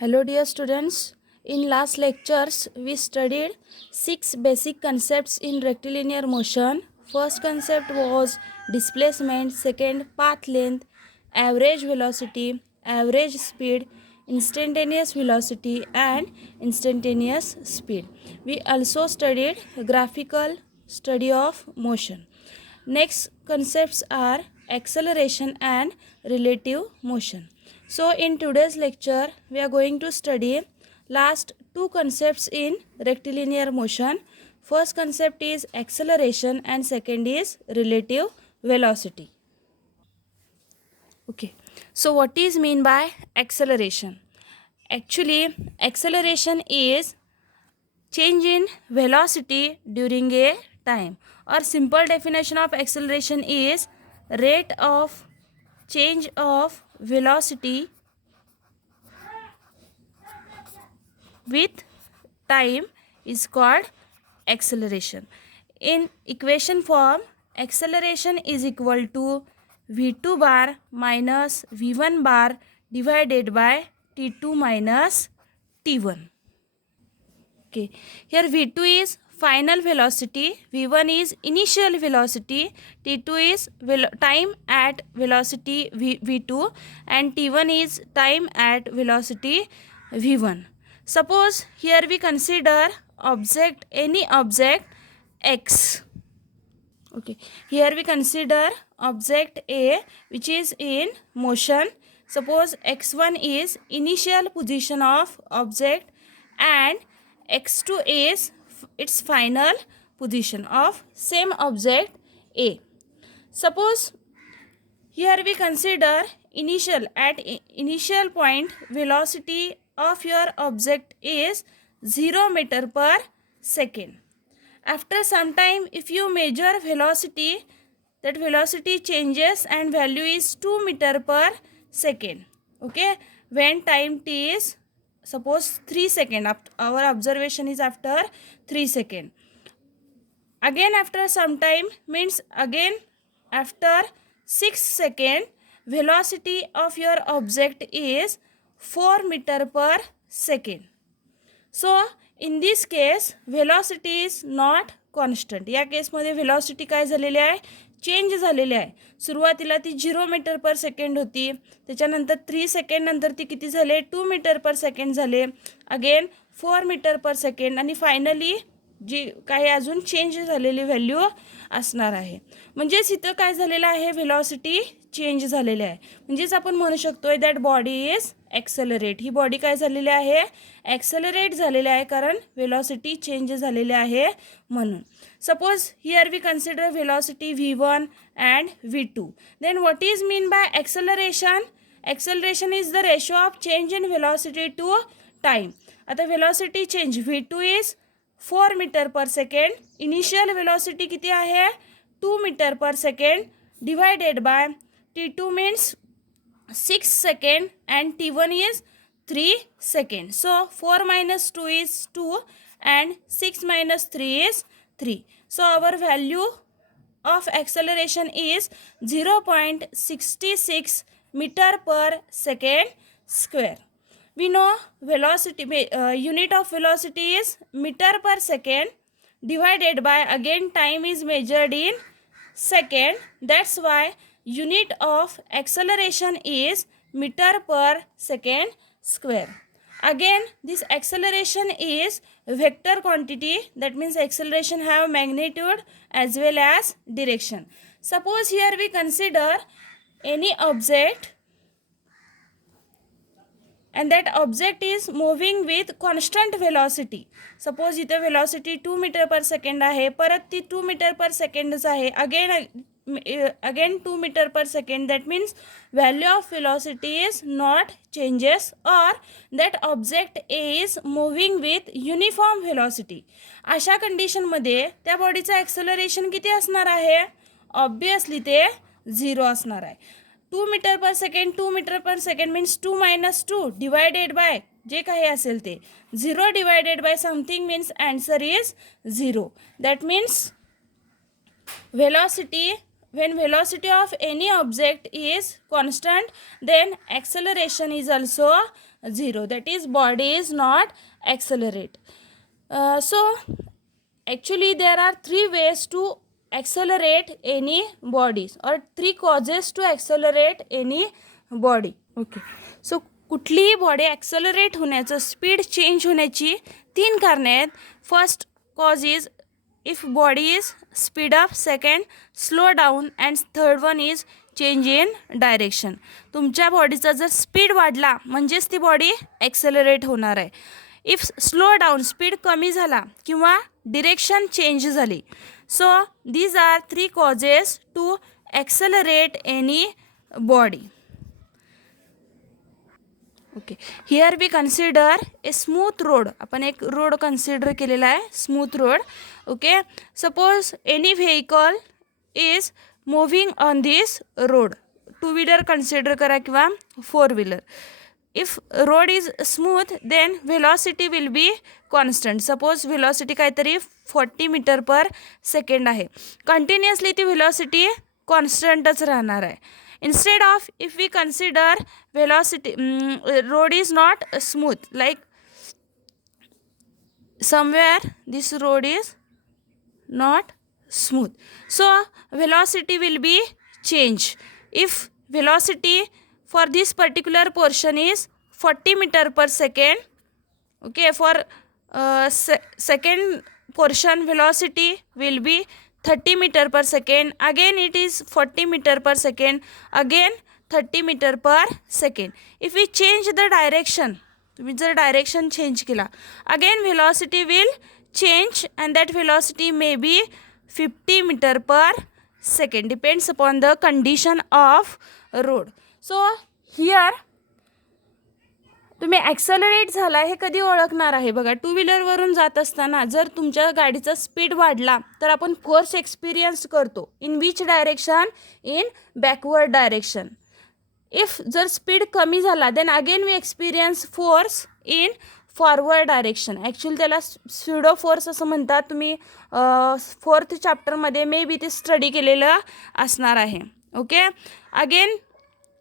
Hello dear students. In last lectures we studied 6 basic concepts in rectilinear motion. First concept was displacement, second path length, average velocity, average speed, instantaneous velocity and instantaneous speed. We also studied graphical study of motion. Next concepts are acceleration and relative motion. So in today's lecture we are going to study last two concepts in rectilinear motion. First concept is acceleration and second is relative velocity. Okay. So what is mean by acceleration? Actually acceleration is change in velocity during a time, or simple definition of acceleration is rate of change of velocity with time is called acceleration. In equation form, acceleration is equal to v2 bar minus v1 bar divided by t2 minus t1. Okay, here v2 is final velocity, v1 is initial velocity, t2 is time at velocity v2 and t1 is time at velocity v1. Suppose here we consider object, any object x. Okay, here we consider object A which is in motion. Suppose x1 is initial position of object and x2 is its final position of same object A. Suppose here we consider initial, at initial point velocity of your object is 0 meter per second. After some time if you measure velocity, that velocity changes and value is 2 meter per second. Okay, when time t is suppose 3 second, our observation is after 3 second. Again after some time means again after 6 second, velocity of your object is 4 meter per second. So in this case velocity is not constant. या केसमध्ये velocity काय झालेली आहे, change झालेली आहे. सुरुवातीला ती 0 metre per second होती, त्याच्यानंतर 3 सेकंड नंतर ती किती झाले, 2 मीटर पर सेकंड झाले, अगेन 4 मीटर पर सेकंड आणि फायनली जी काही अजून चेंज झालेली व्हॅल्यू असणार आहे. म्हणजेच इथं काय झालेलं आहे, व्हेलॉसिटी चेंज झालेली आहे. म्हणजेच आपण म्हणू शकतोय दॅट बॉडी इज ॲक्सेलरेट. ही बॉडी काय झालेली आहे, ॲक्सेलरेट झालेली आहे, कारण व्हेलॉसिटी चेंज झालेली आहे म्हणून. Suppose here we consider velocity v1 and v2. Then what is mean by acceleration? Acceleration is the ratio of change in velocity to time. आता velocity change v2 is 4 metre per second, initial velocity किती आहे, 2 metre per second divided by t2 means 6 second and t1 is 3 seconds. So 4 minus 2 is 2 and 6 minus 3 is 3. So our value of acceleration is 0.66 meter per second square. We know velocity, unit of velocity is meter per second divided by, again time is measured in second. That's why unit of acceleration is meter per second square. Again this acceleration is vector quantity, that means acceleration have magnitude as well as direction. Suppose here we consider any object and that object is moving with constant velocity. Suppose इथं velocity 2 meter per second आहे, परत ती 2 meter per second आहे, again 2 meter per second. That means value of velocity is not changes, or that object A is moving with uniform velocity. अशा condition मध्ये त्या बॉडीचा acceleration किती असणार आहे, ऑब्वियसली ते 0 असणार आहे. 2 metre per second, 2 metre per second means 2 minus 2 divided by जे काही असेल ते 0 divided by something means answer is 0. That means velocity when velocity of any object is constant, then acceleration is also 0. That is, body is not accelerate. So actually there are three ways to accelerate any bodies, or three causes to accelerate any body. Okay, so कुठलीही body ॲक्सलरेट होण्याचं, speed change होण्याची तीन कारणे आहेत. First cause is if body is speed up, second slow down, and third one is change in direction. तुमच्या बॉडीचा जर speed वाढला म्हणजेच ती बॉडी ॲक्सेलरेट होणार आहे. इफ स्लो डाऊन, स्पीड कमी झाला किंवा डिरेक्शन चेंज झाली. So these are three causes to accelerate any body. Okay, here we consider a smooth road. आपण एक रोड कन्सिडर केलेला आहे, smooth road. Okay, suppose any vehicle is moving on this road. Two wheeler consider करा किंवा four wheeler. If road is smooth then velocity will be constant. Suppose velocity काहीतरी 40 metre per second आहे. Continuously ती velocity कॉन्स्टंटच राहणार आहे. Instead of, if we consider velocity, road is not smooth, like somewhere this road is not smooth, so velocity will be changed. If velocity for this particular portion is 40 meter per second, okay, for second portion velocity will be 30 meter per second. Again it is 40 meter per second. Again 30 meter per second. If we change the direction, तुम्ही जर direction change केला, again velocity will change and that velocity may be 50 meter per second. Depends upon the condition of road. So here तुम्ही ॲक्सलरेट झाला हे कधी ओळखणार आहे बघा. To व्हीलरवरून जात असताना जर तुमच्या गाडीचा स्पीड वाढला तर आपण फोर्स एक्सपिरियन्स करतो. In which direction? In backward direction. If जर स्पीड कमी झाला then again we experience force in forward direction. Actually त्याला स्युडो फोर्स असं म्हणतात. तुम्ही 4th चॅप्टरमध्ये मे बी ते स्टडी केलेलं असणार आहे. ओके, अगेन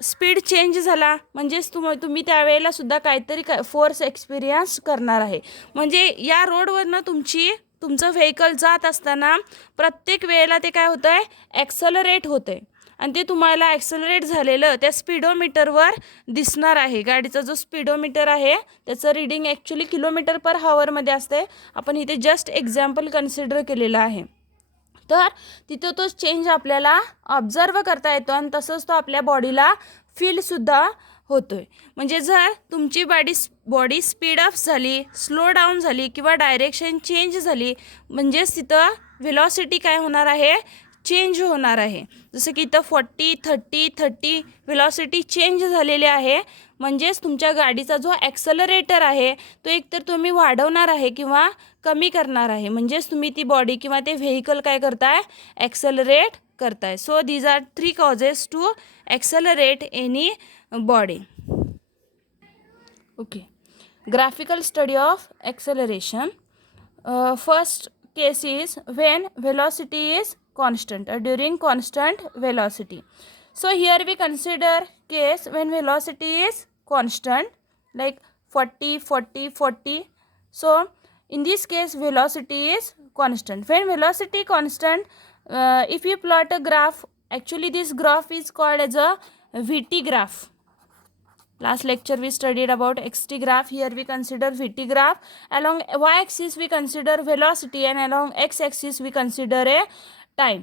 स्पीड चेंज झाला म्हणजेच तुम्ही त्यावेळेला सुद्धा काहीतरी फोर्स एक्सपिरियन्स करणार आहे. म्हणजे या रोडवरनं तुमचं व्हेकल जात असताना प्रत्येक वेळेला ते काय होतं आहे, ॲक्सलरेट होतं आहे. आणि ते तुम्हाला ॲक्सलरेट झालेलं त्या स्पीडोमीटरवर दिसणार आहे. गाडीचा जो स्पीडोमीटर आहे त्याचं रीडिंग ॲक्च्युली किलोमीटर पर हावरमध्ये असते. आपण इथे जस्ट एक्झाम्पल कन्सिडर केलेलं आहे. तर तिथं तो चेंज आपल्याला ऑब्झर्व करता येतो आणि तसंच तो आपल्या बॉडीला फीलसुद्धा होतो आहे. म्हणजे जर तुमची बॉडी स्पीड अप झाली, स्लो डाऊन झाली किंवा डायरेक्शन चेंज झाली म्हणजेच तिथं व्हेलॉसिटी काय होणार आहे, चेंज होणार आहे. जसं की इथं 40, 30 व्हेलॉसिटी चेंज झालेली आहे. म्हणजेच तुमच्या गाडीचा जो ॲक्सलरेटर आहे तो एकतर तुम्ही वाढवणार आहे किंवा कमी करणार आहे. म्हणजेच तुम्ही ती बॉडी किंवा ते व्हेकल काय करताय, ॲक्सलरेट करताय. So these are 3 causes to accelerate any body. Okay, graphical study of acceleration. First case is when velocity is constant or during constant velocity. So here we consider case when velocity is constant like 40. So in this case velocity is constant. When velocity constant, if you plot a graph, actually this graph is called as a VT graph. Last lecture we studied about xt graph. Here we consider VT graph. Along y-axis we consider velocity and along x-axis we consider a time.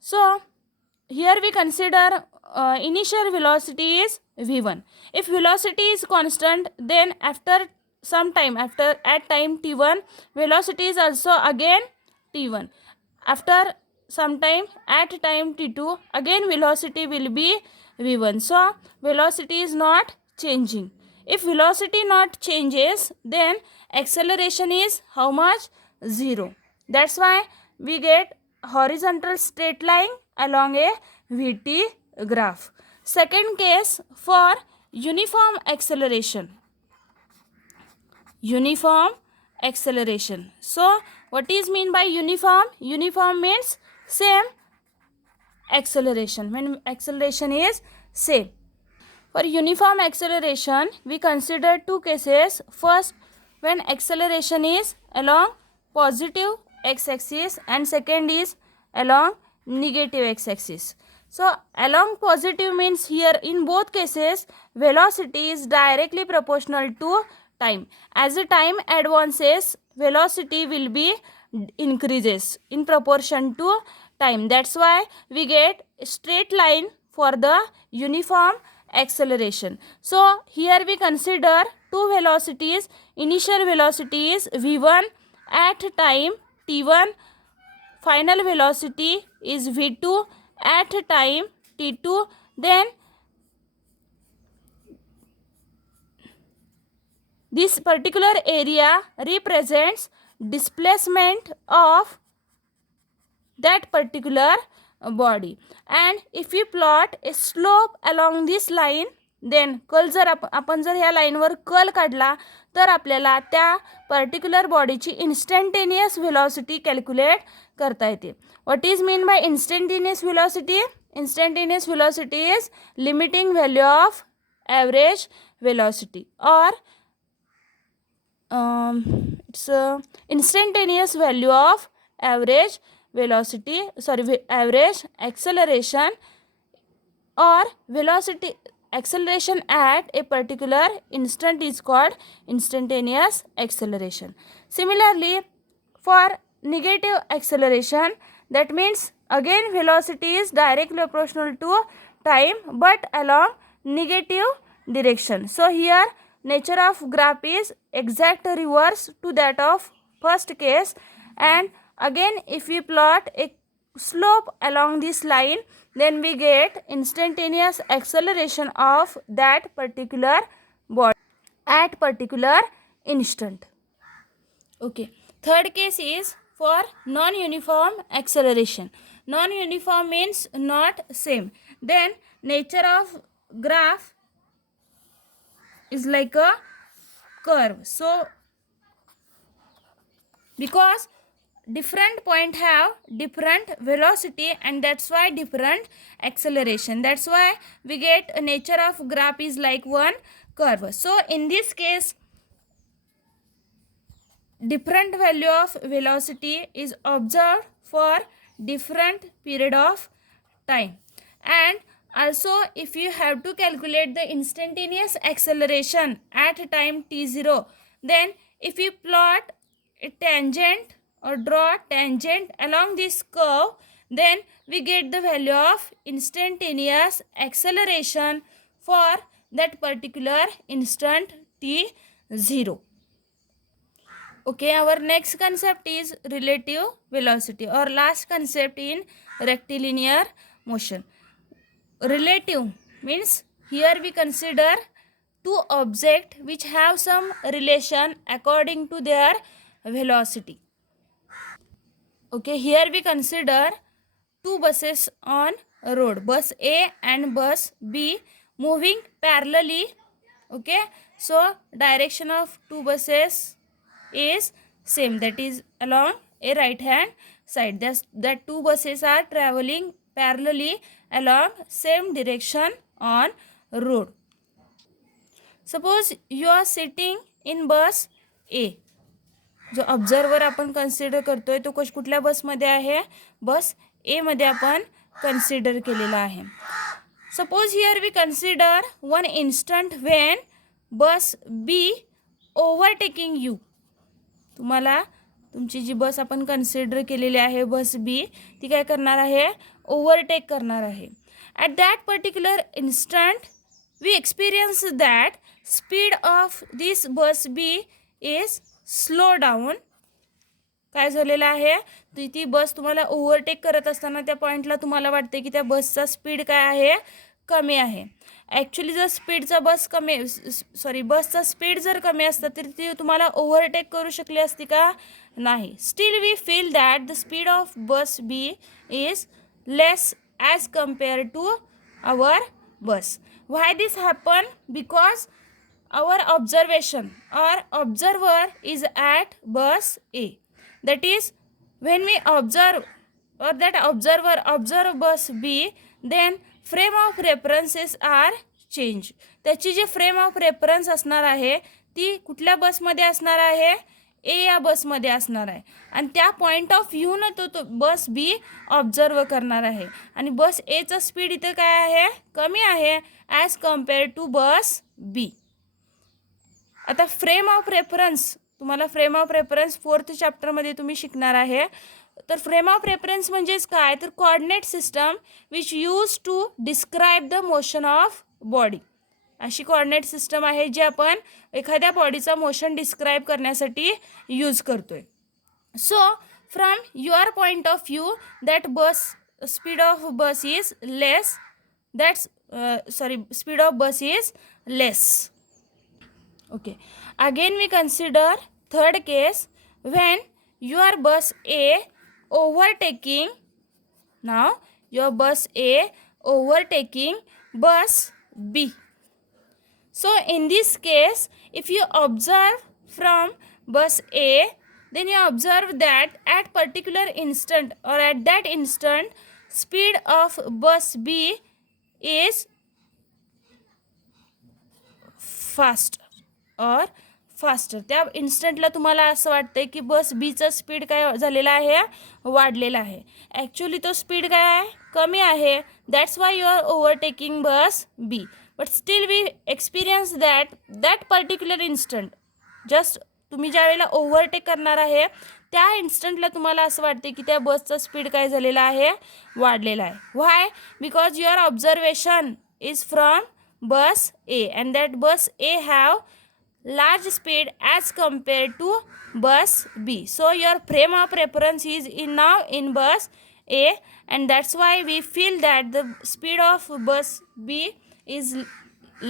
So here we consider initial velocity is v1. If velocity is constant, then after some time, at time t1, velocity is also again t1. After some time at time t2, again velocity will be v1. So velocity is not changing. If velocity not changes, then acceleration is how much? 0. That's why we get horizontal straight line along a VT graph. Second case for uniform acceleration. Uniform acceleration. So what is mean by uniform? Uniform means same acceleration, when acceleration is same. For uniform acceleration, we consider two cases. First, when acceleration is along positive x-axis, and second is along negative x-axis. So, along positive means here in both cases, velocity is directly proportional to time. As the time advances, velocity will be increases in proportion to time. That's why we get straight line for the uniform acceleration. So here we consider two velocities. Initial velocity is v1 at time t1, final velocity is v2 at time t2. Then this particular area represents displacement of that particular body, and if we plot a slope along this line, then curl जर आपण जर ह्या लाईनवर curl काढला तर आपल्याला त्या particular बॉडीची इन्स्टंटेनियस व्हेलॉसिटी कॅल्क्युलेट करता येते. What is mean bye instantaneous velocity? Instantaneous velocity is limiting value of average velocity, or it's instantaneous value of average velocity, average acceleration, or velocity acceleration at a particular instant is called instantaneous acceleration. Similarly, for negative acceleration, that means again velocity is directly proportional to time but along negative direction. So here nature of graph is exact reverse to that of first case, and again if we plot a slope along this line, then we get instantaneous acceleration of that particular body at particular instant. Okay, third case is for non-uniform acceleration. Non-uniform means not same. Then nature of graph is like a curve. So because different point have different velocity, and that's why different acceleration. That's why we get a nature of graph is like one curve. So in this case, different value of velocity is observed for different period of time. And also if you have to calculate the instantaneous acceleration at time t0, then if you plot a tangent or draw tangent along this curve, then we get the value of instantaneous acceleration for that particular instant t0. Okay, our next concept is relative velocity, or last concept in rectilinear motion. Relative means here we consider two objects which have some relation according to their velocity. Okay, here we consider two buses on road, bus A and bus B, moving parallelly. Okay, so direction of two buses is same, that is along a right hand side. That two buses are traveling parallelly along same direction on road. Suppose you are sitting in bus A. जो observer आपण consider करतोय तो कुठल्या बसमध्ये आहे? बस ए मध्ये आपण कन्सिडर केलेला आहे. Suppose here we consider one instant when bus B overtaking you. तुम्हाला तुमची जी बस आपण कन्सिडर केलेली आहे बस बी, ती काय करणार आहे? ओव्हरटेक करणार आहे. At that particular instant we experience that speed of this bus B is slow down. काय झालेलं आहे? ती बस तुम्हाला ओव्हरटेक करत असताना त्या पॉईंटला तुम्हाला वाटते की त्या बसचा स्पीड काय आहे? कमी आहे. ॲक्च्युली जर स्पीडचा बसचा स्पीड जर कमी असता तर ती तुम्हाला ओव्हरटेक करू शकली असती का? नाही. Still we feel that the speed of bus B is less as compare to our bus. Why this happen? Because our observation or observer is at bus A. That is, when we observe or that observer observe bus B, then frame of references are change. त्याची जी frame of reference असणार आहे ती कुठल्या बसमध्ये असणार आहे, ए या बसमध्ये असणार आहे. आणि त्या पॉईंट ऑफ व्ह्यूनं तो बस बी ऑब्झर्व करणार आहे. आणि बस एचं स्पीड इथं काय आहे, कमी आहे ॲज कम्पेअर टू बस बी. आता फ्रेम ऑफ रेफरन्स, तुम्हाला फ्रेम ऑफ रेफरन्स 4th चॅप्टरमध्ये तुम्ही शिकणार आहे. तर फ्रेम ऑफ रेफरन्स म्हणजेच काय, तर coordinate system which use to describe the motion of body. अशी कोऑर्डिनेट सिस्टम आहे जी आपण एखाद्या बॉडीचा मोशन डिस्क्राईब करण्यासाठी यूज करतोय. So from your point of view that bus speed of bus is less, speed of bus is less. Okay, again we consider third case when your bus A overtaking, now your bus A overtaking bus B. So in this case, if you observe from bus A, then you observe that at particular instant or at that instant speed of bus B is fast और faster. त्या इन्स्टंटला तुम्हाला असं वाटतंय की बस बीचं speed काय झालेलं आहे, वाढलेलं आहे. ॲक्च्युली तो स्पीड काय आहे, कमी आहे. That's why you are overtaking bus B. But still we experience that particular instant, just तुम्ही ज्या वेळेला ओव्हरटेक करणार आहे त्या इन्स्टंटला तुम्हाला असं वाटते की त्या बसचा स्पीड काय झालेला आहे, वाढलेला आहे. Why, because your observation is from bus A and that bus A have large speed as compared to bus B. So your frame of reference is now in bus A, and that's why we feel that the speed of bus B is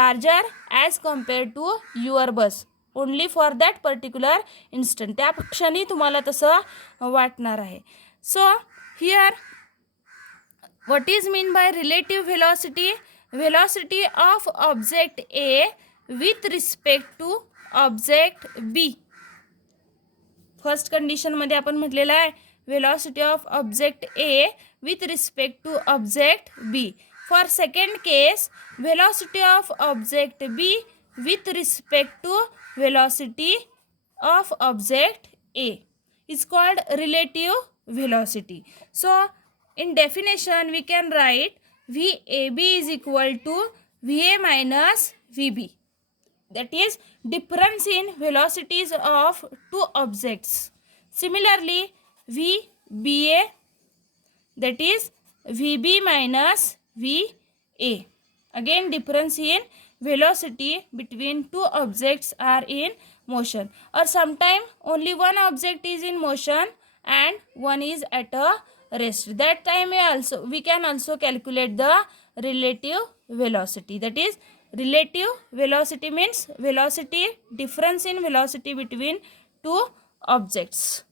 larger as compared to your bus only for that particular instant. त्या क्षणी तुम्हाला तसं वाटणार आहे. So here what is mean by relative velocity? Velocity of object A with respect to object B. First कंडिशनमध्ये आपण म्हटलेलं आहे velocity of object A with respect to object B. For second case velocity of object B with respect to velocity of object A is called relative velocity. So in definition we can write VAB is equal to VA minus VB. That is difference in velocities of two objects. Similarly VBA, that is VB minus VA. Again difference in velocity between two objects are in motion, or sometime only one object is in motion and one is at a rest. That time we can also calculate the relative velocity. That is relative velocity means velocity difference in velocity between two objects.